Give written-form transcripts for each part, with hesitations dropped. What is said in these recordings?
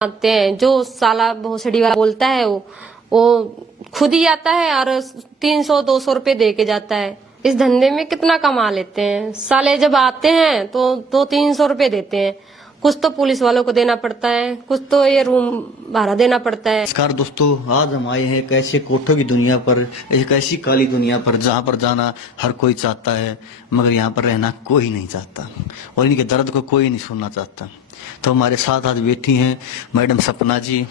आते हैं जो साला भोसड़ी वाला बोलता है वो खुद ही आता है और 300-200 रुपए दे के जाता है। इस धंधे में कितना कमा लेते हैं। साले जब आते हैं तो 200-300 रुपए देते हैं। कुछ तो पुलिस वालों को देना पड़ता है, कुछ तो ये रूम भाड़ा देना पड़ता है। नमस्कार दोस्तों, आज हम आए हैं एक ऐसे कोठों की दुनिया पर, एक ऐसी काली दुनिया पर जहाँ पर जाना हर कोई चाहता है, मगर यहाँ पर रहना कोई नहीं चाहता और इनके दर्द को कोई नहीं सुनना चाहता। तो हमारे साथ आज बैठी हैं मैडम सपना जी,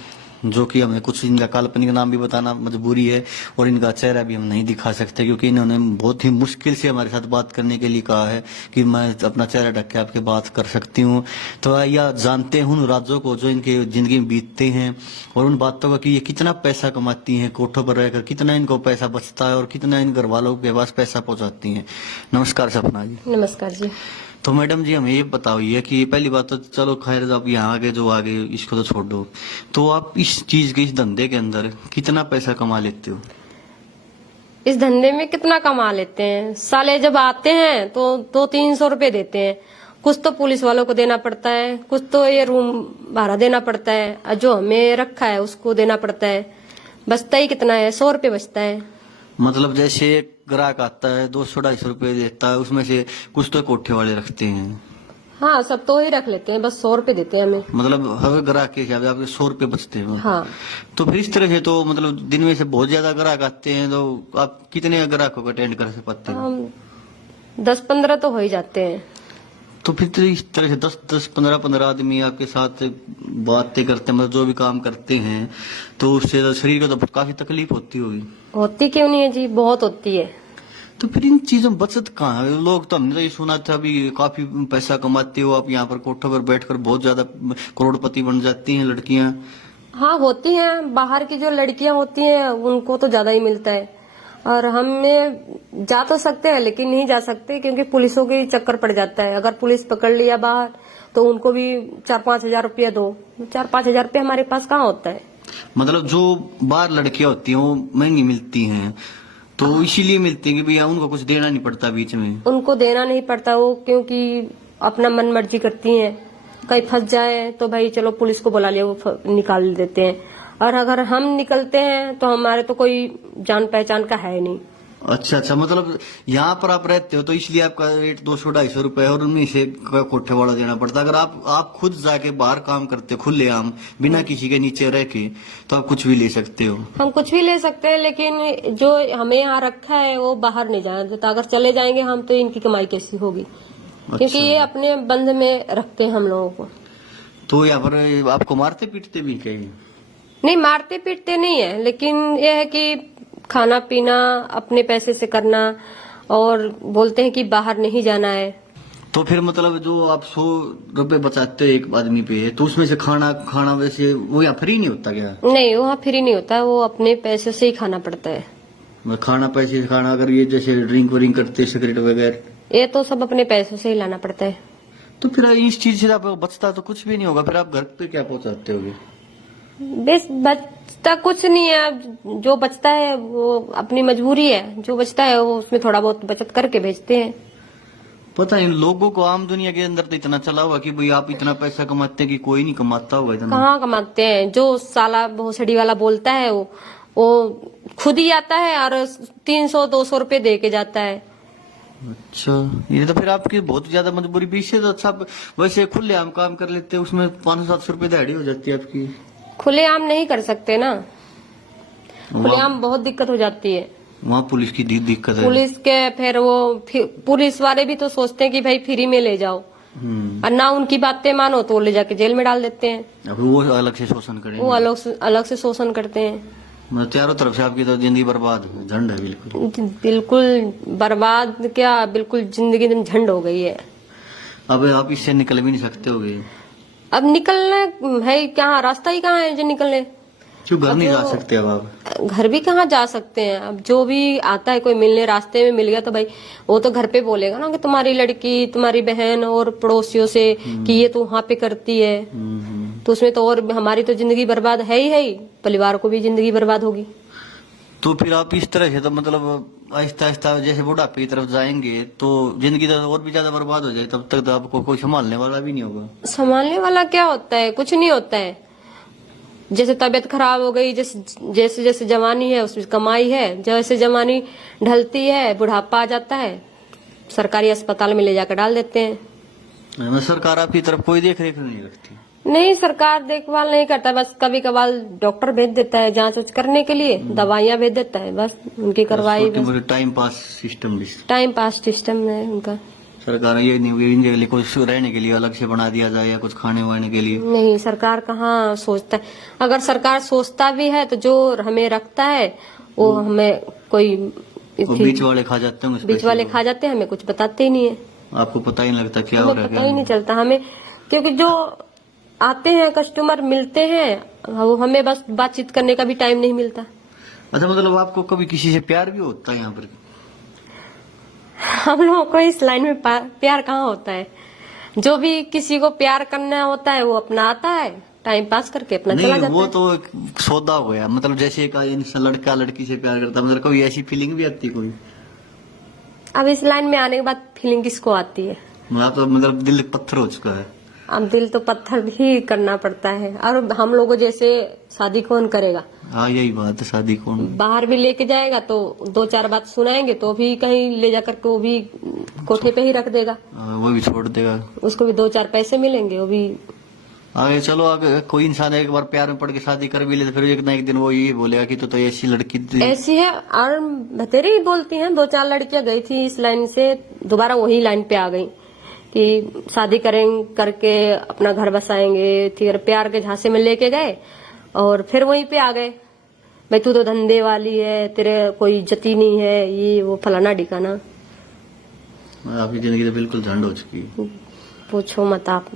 जो कि हमें कुछ इनका काल्पनिक नाम भी बताना मजबूरी है और इनका चेहरा भी हम नहीं दिखा सकते, क्योंकि इन्होंने बहुत ही मुश्किल से हमारे साथ बात करने के लिए कहा है कि मैं अपना चेहरा ढक के आपके बात कर सकती हूँ। तो आइए जानते हैं उन राज्यों को जो इनके जिंदगी में बीतते हैं और उन बातों का कि ये कितना पैसा कमाती हैं कोठों पर रहकर, कितना इनको पैसा बचता है और कितना इन घर वालों के पास पैसा पहुंचाती हैं। नमस्कार सपना जी। नमस्कार जी। तो मैडम जी हमें ये बताइए कि पहली बात तो चलो खैर, आप यहाँ आगे जो आगे इसको तो छोड़ दो, तो आप इस चीज के इस धंधे के अंदर कितना पैसा कमा लेते हो? इस धंधे में कितना कमा लेते हैं। साले जब आते हैं तो 200-300 रुपए देते हैं। कुछ तो पुलिस वालों को देना पड़ता है, कुछ तो ये रूम भाड़ा देना पड़ता है और जो हमें रखा है उसको देना पड़ता है। बचता ही कितना है, 100 रुपए बचता है। मतलब जैसे एक ग्राहक आता है 200-250 रुपए देता है, उसमें से कुछ तो कोठे वाले रखते हैं। हाँ, सब तो ही रख लेते हैं, बस 100 रुपए देते हैं हमें। मतलब हर ग्राहक के हिसाब से आपके 100 रुपए बचते हैं। हाँ। तो फिर इस तरह से तो मतलब दिन में से बहुत ज्यादा ग्राहक आते हैं, तो आप कितने ग्राहकों को अटेंड कर पाते हैं? हम 10-15 तो हो ही जाते हैं। तो फिर तो इस तरह से 10-10, 15-15 आदमी आपके साथ बातें करते हैं, मतलब जो भी काम करते हैं, तो उससे तो शरीर को तो काफी तकलीफ होती होगी। होती क्यों नहीं है जी, बहुत होती है। तो फिर इन चीजों में बचत कहाँ है? लोग तो हमने तो ये सुना था अभी काफी पैसा कमाते हो आप, यहाँ पर कोठों पर बैठकर बहुत ज्यादा करोड़पति बन जाती हैं लड़कियां। हाँ, होती हैं। बाहर की जो लड़कियां होती हैं उनको तो ज्यादा ही मिलता है और हमें जा तो सकते हैं लेकिन नहीं जा सकते क्योंकि पुलिसों के चक्कर पड़ जाता है। अगर पुलिस पकड़ लिया बाहर तो उनको भी 4-5 हजार रुपया दो। 4-5 हजार रुपया हमारे पास कहाँ होता है। मतलब जो बाहर लड़कियां होती हैं वो महंगी मिलती हैं, तो इसीलिए मिलती है कि भैया उनको कुछ देना नहीं पड़ता बीच में। उनको देना नहीं पड़ता, वो क्योंकि अपना मन मर्जी करती हैं। कहीं फंस जाए तो भाई चलो पुलिस को बुला लिया, वो निकाल देते हैं। और अगर हम निकलते हैं तो हमारे तो कोई जान पहचान का है नहीं। अच्छा, मतलब यहाँ पर आप रहते हो तो इसलिए आपका रेट 200-250 रुपए है और उनमें से कोठे वाला देना पड़ता है। अगर आप खुद जाके बाहर काम करते हो खुलेआम बिना किसी के नीचे रह के, तो आप कुछ भी ले सकते हो। हम कुछ भी ले सकते हैं लेकिन जो हमें यहाँ रखा है वो बाहर नहीं जाना देता। अगर चले जाएंगे हम तो इनकी कमाई कैसी होगी। अच्छा। क्योंकि ये अपने बंद में रखते हैं हम लोगों को। तो यहाँ पर आपको मारते पीटते भी कहीं? नहीं, मारते पीटते नहीं है, लेकिन ये है कि खाना पीना अपने पैसे से करना और बोलते हैं कि बाहर नहीं जाना है। तो फिर मतलब जो आप 100 रुपए बचाते हो एक आदमी पे, तो उसमें से खाना वैसे वो यहाँ फ्री नहीं होता क्या? नहीं, वहाँ फ्री नहीं होता, वो अपने पैसे से ही खाना पड़ता है। मतलब खाना पैसे से खाना, अगर ये जैसे ड्रिंक वरिंक करते सिगरेट वगैरह, ये तो सब अपने पैसों से ही लाना पड़ता है। तो फिर इस चीज से आपको बचता तो कुछ भी नहीं होगा, फिर आप घर पे क्या पहुंचाते होगे? बस बचता कुछ नहीं है। अब जो बचता है वो अपनी मजबूरी है, जो बचता है वो उसमें थोड़ा बहुत बचत करके भेजते हैं। पता नहीं लोगों को आम दुनिया के अंदर तो इतना चला हुआ कि भाई आप इतना पैसा कमाते हैं कि कोई नहीं कमाता होगा इतना। कहाँ कमाते हैं। जो साला भोसड़ी वाला बोलता है वो खुद ही आता है और 300-200 रुपए दे के जाता है। अच्छा, ये तो फिर आपकी बहुत ज्यादा मजबूरी भी इससे तो अच्छा वैसे खुलेआम काम कर लेते हैं, उसमें 500-700 रुपए दिहाड़ी हो जाती है आपकी। खुलेआम नहीं कर सकते ना, खुलेआम बहुत दिक्कत हो जाती है। वहाँ पुलिस की दिक्कत है। पुलिस के फिर पुलिस वाले भी तो सोचते हैं कि भाई फ्री में ले जाओ, और ना उनकी बातें मानो तो ले जाके जेल में डाल देते हैं। अब वो अलग से शोषण करेंगे, वो अलग से शोषण करते हैं। मतलब चारों तरफ से आपकी तो जिंदगी बर्बाद झंड है बिल्कुल। बिल्कुल बर्बाद क्या, बिल्कुल जिंदगी झंड हो गई है। अब आप इससे निकल भी नहीं सकते होगे। अब निकलना है क्या, रास्ता ही कहाँ है जो निकलने। क्यों घर नहीं जा सकते अब आप? घर भी कहाँ जा सकते हैं। अब जो भी आता है कोई मिलने, रास्ते में मिल गया तो भाई वो तो घर पे बोलेगा ना कि तुम्हारी लड़की, तुम्हारी बहन और पड़ोसियों से कि ये तो वहाँ पे करती है। तो उसमें तो और हमारी तो जिंदगी बर्बाद है ही, परिवार को भी जिंदगी बर्बाद होगी। तो फिर आप इस तरह से तो मतलब आहिस्ता आहिस्ता जैसे बुढ़ापे की तरफ जाएंगे तो जिंदगी तो और भी ज्यादा बर्बाद हो जाए, तब तक तो आपको कोई संभालने वाला भी नहीं होगा। संभालने वाला क्या होता है, कुछ नहीं होता है। जैसे तबीयत खराब हो गई, जैसे जैसे जवानी है उसमें कमाई है, जैसे जवानी ढलती है बुढ़ापा आ जाता है, सरकारी अस्पताल में ले जाकर डाल देते हैं। सरकार आपकी तरफ कोई देख रेख नहीं रखती? नहीं, सरकार देखभाल नहीं करता, बस कभी कभार डॉक्टर भेज देता है जांच उच करने के लिए, दवाइयां भेज देता है, बस उनकी करवाई, time pass system time pass system है उनका। सरकार ये नहीं इनके लिए कुछ रहने के लिए अलग से बना दिया जाए या कुछ खाने वाने के लिए? नहीं, सरकार कहाँ सोचता है। अगर सरकार सोचता भी है तो जो हमें रखता है वो हमें कोई बीच वाले खा जाते हैं, बीच वाले खा जाते हैं, हमें कुछ बताते ही नहीं है। आपको पता ही नहीं लगता क्या हो रहा है? पता ही नहीं चलता हमें, क्योंकि जो आते हैं कस्टमर मिलते हैं वो हमें बस बातचीत करने का भी टाइम नहीं मिलता। अच्छा, मतलब आपको कभी किसी से प्यार भी होता है यहाँ पर? हम लोगों को इस लाइन में प्यार कहाँ होता है। जो भी किसी को प्यार करना होता है वो अपना आता है, टाइम पास करके अपना चला जाता है। वो तो एक सौदा हो गया, मतलब जैसे एक लड़का लड़की से प्यार करता है, मतलब कभी ऐसी फीलिंग भी आती कोई? अब इस लाइन में आने के बाद फीलिंग किसको आती है? मतलब दिल पत्थर हो चुका है। अब दिल तो पत्थर ही करना पड़ता है, और हम लोगों जैसे शादी कौन करेगा? हाँ, यही बात है, शादी कौन? बाहर भी लेके जाएगा तो 2-4 बात सुनाएंगे तो भी कहीं ले जाकर के वो भी कोठे पे ही रख देगा, वो भी छोड़ देगा, उसको भी 2-4 पैसे मिलेंगे, वो भी आगे। चलो, अगर कोई इंसान एक बार प्यार में पड़ के शादी कर भी ले तो फिर एक ना एक दिन वो ये बोलेगा कि तो ऐसी लड़की ऐसी है। और बतेरी ही बोलती हैं, 2-4 लड़कियां गई थी इस लाइन से, दोबारा वही लाइन पे आ गई कि शादी करके अपना घर बसाएंगे, फिर प्यार के झांसे में लेके गए और फिर वहीं पे आ गए, भाई तू तो धंधे वाली है, तेरे कोई इज्जत ही नहीं है, ये वो फलाना ढिकाना। आपकी जिंदगी तो बिल्कुल झंड हो चुकी है, पूछो मत आप।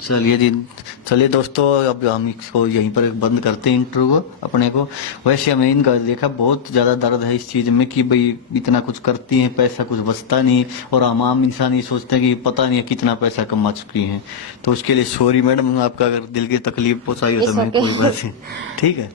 चलिए दोस्तों, अब हम इसको यहीं पर बंद करते हैं इंटरव्यू को अपने को। वैसे हमने इनका देखा बहुत ज्यादा दर्द है इस चीज में कि भाई इतना कुछ करती हैं, पैसा कुछ बचता नहीं, और हम आम इंसान ये सोचते हैं कि पता नहीं है कितना पैसा कमा चुकी हैं। तो उसके लिए सॉरी मैडम, आपका अगर दिल की तकलीफ पहुंचाई हो तो मैं कोई बात नहीं, ठीक है।